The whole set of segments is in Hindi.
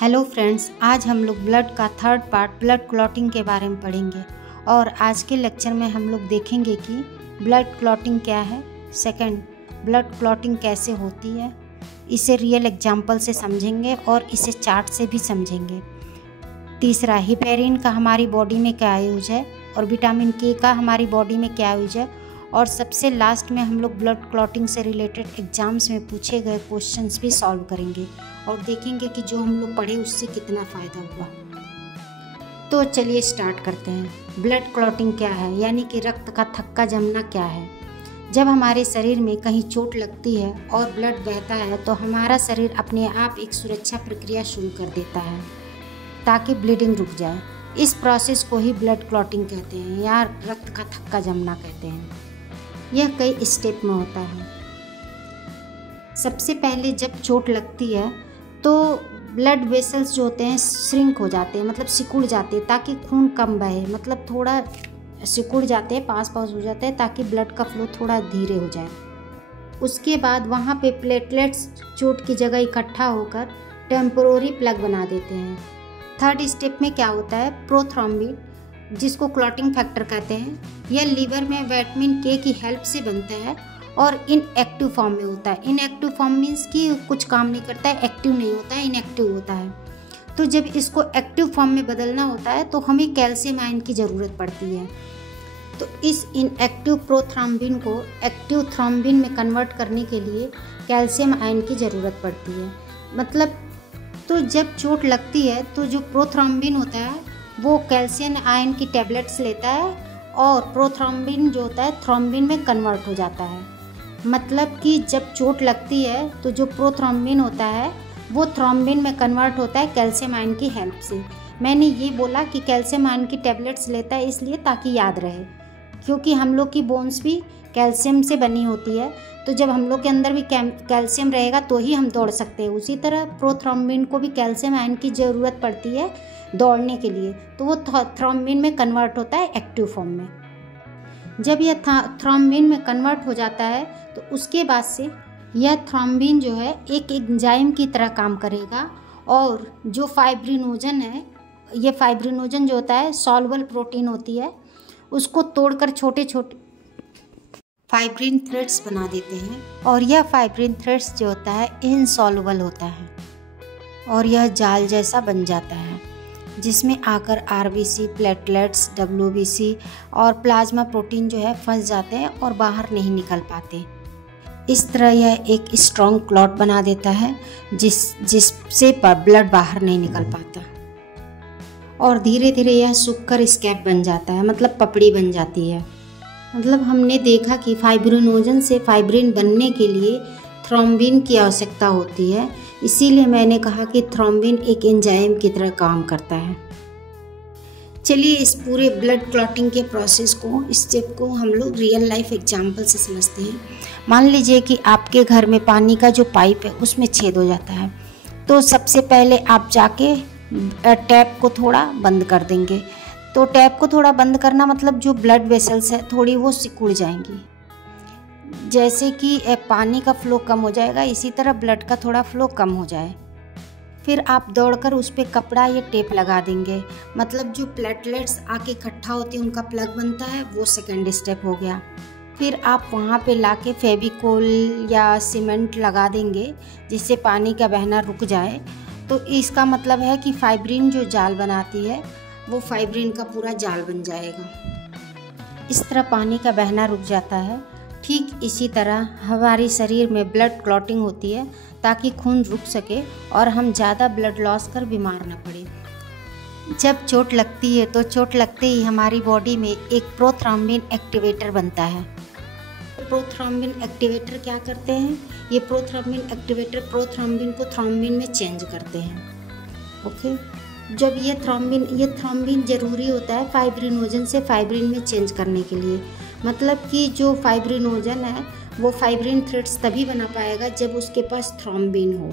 हेलो फ्रेंड्स, आज हम लोग ब्लड का थर्ड पार्ट ब्लड क्लॉटिंग के बारे में पढ़ेंगे। और आज के लेक्चर में हम लोग देखेंगे कि ब्लड क्लॉटिंग क्या है, सेकंड ब्लड क्लॉटिंग कैसे होती है, इसे रियल एग्जांपल से समझेंगे और इसे चार्ट से भी समझेंगे। तीसरा, हिपेरिन का हमारी बॉडी में क्या यूज है और विटामिन के का हमारी बॉडी में क्या यूज है। और सबसे लास्ट में हम लोग ब्लड क्लॉटिंग से रिलेटेड एग्जाम्स में पूछे गए क्वेश्चंस भी सॉल्व करेंगे और देखेंगे कि जो हम लोग पढ़े उससे कितना फ़ायदा हुआ। तो चलिए स्टार्ट करते हैं। ब्लड क्लॉटिंग क्या है, यानी कि रक्त का थक्का जमना क्या है। जब हमारे शरीर में कहीं चोट लगती है और ब्लड बहता है तो हमारा शरीर अपने आप एक सुरक्षा प्रक्रिया शुरू कर देता है ताकि ब्लीडिंग रुक जाए। इस प्रोसेस को ही ब्लड क्लॉटिंग कहते हैं या रक्त का थक्का जमना कहते हैं। यह कई स्टेप में होता है। सबसे पहले जब चोट लगती है तो ब्लड वेसल्स जो होते हैं श्रिंक हो जाते हैं, मतलब सिकुड़ जाते हैं ताकि खून कम बहे, मतलब थोड़ा सिकुड़ जाते हैं, पास हो जाते हैं ताकि ब्लड का फ्लो थोड़ा धीरे हो जाए। उसके बाद वहाँ पे प्लेटलेट्स चोट की जगह इकट्ठा होकर टेम्पोररी प्लग बना देते हैं। थर्ड स्टेप में क्या होता है, प्रोथ्रोम्बिन, जिसको क्लॉटिंग फैक्टर कहते हैं। यह लीवर में विटामिन के की हेल्प से बनता है और इनएक्टिव फॉर्म में होता है। इनएक्टिव फॉर्म मीन्स कि कुछ काम नहीं करता है, एक्टिव नहीं होता है, इनएक्टिव होता है। तो जब इसको एक्टिव फॉर्म में बदलना होता है तो हमें कैल्शियम आयन की ज़रूरत पड़ती है। तो इस इनएक्टिव प्रोथ्रोम्बिन को एक्टिव थ्रोम्बिन में कन्वर्ट करने के लिए कैल्शियम आयन की ज़रूरत पड़ती है। मतलब तो जब चोट लगती है तो जो प्रोथ्रोम्बिन होता है वो कैल्शियम आयन की टैबलेट्स लेता है और प्रोथ्रोम्बिन जो होता है थ्रोम्बिन में कन्वर्ट हो जाता है। मतलब कि जब चोट लगती है तो जो प्रोथ्रोम्बिन होता है वो थ्रोम्बिन में कन्वर्ट होता है कैल्शियम आयन की हेल्प से। मैंने ये बोला कि कैल्शियम आयन की टैबलेट्स लेता है इसलिए ताकि याद रहे, क्योंकि हम लोग की बोन्स भी कैल्शियम से बनी होती है। तो जब हम लोग के अंदर भी कैल्शियम रहेगा तो ही हम दौड़ सकते हैं। उसी तरह प्रोथ्रोम्बिन को भी कैल्शियम आयन की ज़रूरत पड़ती है दौड़ने के लिए, तो वो थ्रोम्बिन में कन्वर्ट होता है एक्टिव फॉर्म में। जब यह थ्रोम्बिन में कन्वर्ट हो जाता है तो उसके बाद से यह थ्रोम्बिन जो है एक एंजाइम की तरह काम करेगा और जो फाइब्रिनोजन है, ये फाइब्रिनोजन जो होता है सॉल्युबल प्रोटीन होती है, उसको तोड़कर छोटे छोटे फाइब्रिन थ्रेड्स बना देते हैं और यह फाइब्रिन थ्रेड्स जो होता है इनसॉल्युबल होता है और यह जाल जैसा बन जाता है जिसमें आकर आरबीसी, प्लेटलेट्स, डब्ल्यूबीसी और प्लाज्मा प्रोटीन जो है फंस जाते हैं और बाहर नहीं निकल पाते। इस तरह यह एक स्ट्रॉन्ग क्लॉट बना देता है जिससे ब्लड बाहर नहीं निकल पाता और धीरे धीरे यह सूखकर स्कैब बन जाता है, मतलब पपड़ी बन जाती है। मतलब हमने देखा कि फाइब्रिनोजन से फाइब्रिन बनने के लिए थ्रोम्बिन की आवश्यकता होती है, इसीलिए मैंने कहा कि थ्रोम्बिन एक एंजाइम की तरह काम करता है। चलिए इस पूरे ब्लड क्लॉटिंग के प्रोसेस को, स्टेप को हम लोग रियल लाइफ एग्जांपल से समझते हैं। मान लीजिए कि आपके घर में पानी का जो पाइप है उसमें छेद हो जाता है, तो सबसे पहले आप जाके टैप को थोड़ा बंद कर देंगे। तो टैप को थोड़ा बंद करना मतलब जो ब्लड वेसल्स है थोड़ी वो सिकुड़ जाएंगी। जैसे कि पानी का फ्लो कम हो जाएगा, इसी तरह ब्लड का थोड़ा फ्लो कम हो जाए। फिर आप दौड़कर उस पर कपड़ा या टेप लगा देंगे, मतलब जो प्लेटलेट्स आके इकट्ठा होती है उनका प्लग बनता है, वो सेकेंड स्टेप हो गया। फिर आप वहाँ पे लाके फेविकोल या सीमेंट लगा देंगे जिससे पानी का बहना रुक जाए। तो इसका मतलब है कि फाइब्रिन जो जाल बनाती है वो फाइब्रिन का पूरा जाल बन जाएगा। इस तरह पानी का बहना रुक जाता है। ठीक इसी तरह हमारे शरीर में ब्लड क्लॉटिंग होती है ताकि खून रुक सके और हम ज़्यादा ब्लड लॉस कर बीमार न पड़े। जब चोट लगती है तो चोट लगते ही हमारी बॉडी में एक प्रोथ्रोम्बिन एक्टिवेटर बनता है। प्रोथ्रोम्बिन एक्टिवेटर क्या करते हैं, ये प्रोथ्रोम्बिन एक्टिवेटर प्रोथ्रोम्बिन को थ्रोम्बिन में चेंज करते हैं। ओके, जब ये थ्रोम्बिन ज़रूरी होता है फाइब्रिनोजन से फाइब्रिन में चेंज करने के लिए। मतलब कि जो फाइब्रिनोजन है वो फाइब्रिन थ्रेड्स तभी बना पाएगा जब उसके पास थ्रोम्बिन हो।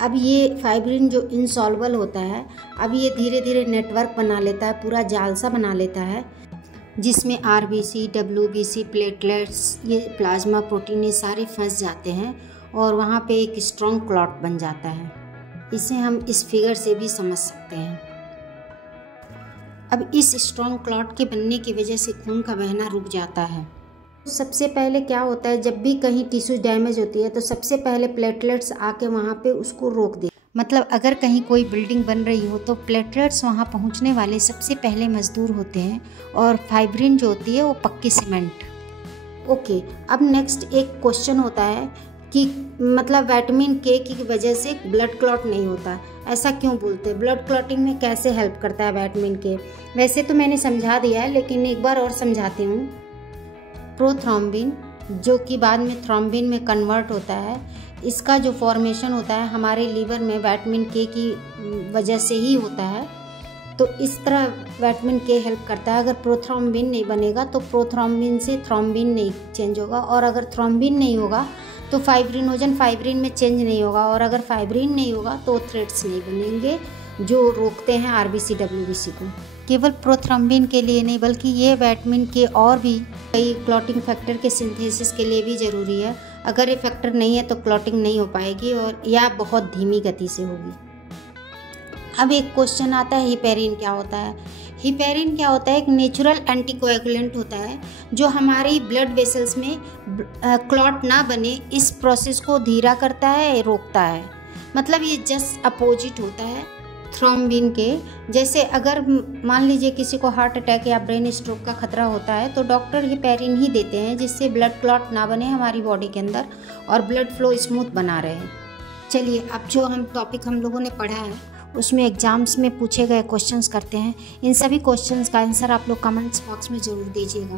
अब ये फाइब्रिन जो इनसॉल्युबल होता है, अब ये धीरे धीरे नेटवर्क बना लेता है, पूरा जाल सा बना लेता है जिसमें आरबीसी, डब्ल्यूबीसी, प्लेटलेट्स, ये प्लाज्मा प्रोटीन, ये सारे फंस जाते हैं और वहाँ पे एक स्ट्रॉन्ग क्लॉट बन जाता है। इसे हम इस फिगर से भी समझ सकते हैं। अब इस स्ट्रॉन्ग क्लॉट के बनने की वजह से खून का बहना रुक जाता है। सबसे पहले क्या होता है, जब भी कहीं टिश्यू डैमेज होती है तो सबसे पहले प्लेटलेट्स आके वहाँ पे उसको रोक दे। मतलब अगर कहीं कोई बिल्डिंग बन रही हो तो प्लेटलेट्स वहाँ पहुँचने वाले सबसे पहले मजदूर होते हैं, और फाइब्रिन जो होती है वो पक्की सीमेंट। ओके, अब नेक्स्ट एक क्वेश्चन होता है कि मतलब विटामिन के की वजह से ब्लड क्लॉट नहीं होता, ऐसा क्यों बोलते हैं? ब्लड क्लॉटिंग में कैसे हेल्प करता है विटामिन के? वैसे तो मैंने समझा दिया है, लेकिन एक बार और समझाती हूँ। प्रोथ्रोम्बिन जो कि बाद में थ्रोम्बिन में कन्वर्ट होता है, इसका जो फॉर्मेशन होता है हमारे लीवर में विटामिन के की वजह से ही होता है। तो इस तरह विटामिन के हेल्प करता है। अगर प्रोथ्रोम्बिन नहीं बनेगा तो प्रोथ्रोम्बिन से थ्रोम्बिन नहीं चेंज होगा, और अगर थ्रोम्बिन नहीं होगा तो फाइब्रिनोजन फाइब्रिन में चेंज नहीं होगा, और अगर फाइब्रिन नहीं होगा तो थ्रेड्स नहीं बनेंगे जो रोकते हैं आरबीसी डब्ल्यूबीसी को। केवल प्रोथ्रोम्बिन के लिए नहीं, बल्कि ये विटामिन के और भी कई क्लॉटिंग फैक्टर के सिंथेसिस के लिए भी ज़रूरी है। अगर ये फैक्टर नहीं है तो क्लॉटिंग नहीं हो पाएगी, और या बहुत धीमी गति से होगी। अब एक क्वेश्चन आता है, हिपेरिन क्या होता है? हिपेरिन क्या होता है? एक नेचुरल एंटीकोएगुलेंट होता है जो हमारी ब्लड वेसल्स में क्लॉट ना बने इस प्रोसेस को धीरा करता है, रोकता है। मतलब ये जस्ट अपोजिट होता है थ्रोम्बिन के। जैसे अगर मान लीजिए किसी को हार्ट अटैक या ब्रेन स्ट्रोक का खतरा होता है तो डॉक्टर हिपेरिन ही देते हैं, जिससे ब्लड क्लॉट ना बने हमारी बॉडी के अंदर और ब्लड फ्लो स्मूथ बना रहे। चलिए, अब जो टॉपिक हम लोगों ने पढ़ा है उसमें एग्जाम्स में पूछे गए क्वेश्चंस करते हैं। इन सभी क्वेश्चंस का आंसर आप लोग कमेंट्स बॉक्स में ज़रूर दीजिएगा।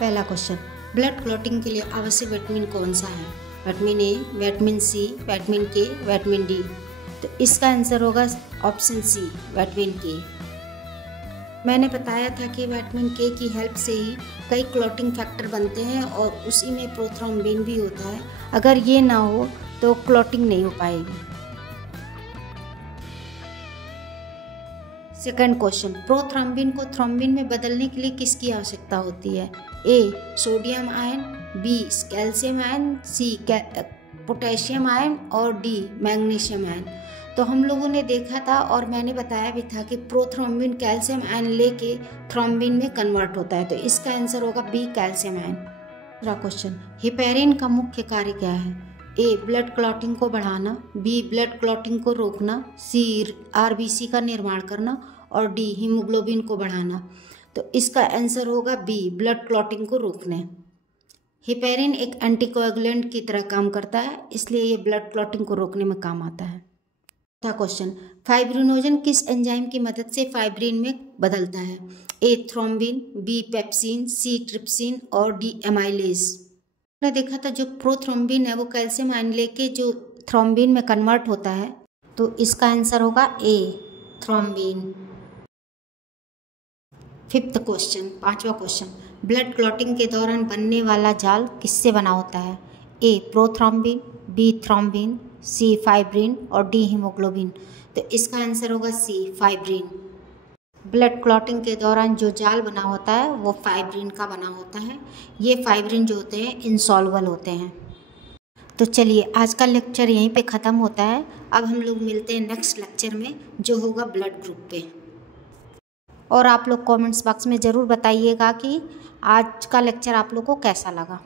पहला क्वेश्चन, ब्लड क्लॉटिंग के लिए आवश्यक विटामिन कौन सा है? Vitamin A, vitamin C, vitamin K, vitamin D. तो इसका आंसर होगा ऑप्शन सी, विटामिन के। मैंने बताया था कि विटामिन के की हेल्प से ही कई क्लॉटिंग फैक्टर बनते हैं, और उसी में प्रोथ्रोम्बिन भी होता है। अगर ये ना हो तो क्लॉटिंग नहीं हो पाएगी। सेकंड क्वेश्चन, प्रोथ्रोम्बिन को थ्रोम्बिन में बदलने के लिए किसकी आवश्यकता होती है? A, sodium ion, B, calcium ion, C, potassium ion, और डी, मैग्नीशियम आयन। तो हम लोगों ने देखा था और मैंने बताया भी था कि प्रोथ्रोम्बिन कैल्शियम आयन लेके थ्रोम्बिन में कन्वर्ट होता है, तो इसका आंसर होगा बी, कैल्शियम आयन। दूसरा क्वेश्चन, हिपेरिन का मुख्य कार्य क्या है? ए, ब्लड क्लॉटिंग को बढ़ाना, बी, ब्लड क्लॉटिंग को रोकना, सी, आरबीसी का निर्माण करना, और डी, हीमोग्लोबिन को बढ़ाना। तो इसका आंसर होगा बी, ब्लड क्लॉटिंग को रोकने। हिपेरिन एक एंटीकोएगुलेंट की तरह काम करता है, इसलिए ये ब्लड क्लॉटिंग को रोकने में काम आता है। चौथा क्वेश्चन, फाइब्रिनोजन किस एंजाइम की मदद से फाइब्रिन में बदलता है? ए, थ्रोम्बिन, बी, पेप्सिन, सी, ट्रिप्सिन, और डी, एमाइलेज। ने देखा था जो प्रोथ्रोम्बिन है वो कैल्शियम आयन लेके जो थ्रोम्बिन में कन्वर्ट होता है, तो इसका आंसर होगा ए, थ्रोम्बिन। फिफ्थ क्वेश्चन, पांचवा क्वेश्चन, ब्लड क्लॉटिंग के दौरान बनने वाला जाल किससे बना होता है? ए, प्रोथ्रोम्बिन, बी, थ्रोम्बिन, सी, फाइब्रिन, और डी, हीमोग्लोबिन। तो इसका आंसर होगा सी, फाइब्रिन। ब्लड क्लॉटिंग के दौरान जो जाल बना होता है वो फाइब्रिन का बना होता है। ये फाइब्रिन जो होते हैं इनसॉल्युबल होते हैं। तो चलिए, आज का लेक्चर यहीं पे ख़त्म होता है। अब हम लोग मिलते हैं नेक्स्ट लेक्चर में, जो होगा ब्लड ग्रुप पे। और आप लोग कमेंट्स बॉक्स में ज़रूर बताइएगा कि आज का लेक्चर आप लोग को कैसा लगा।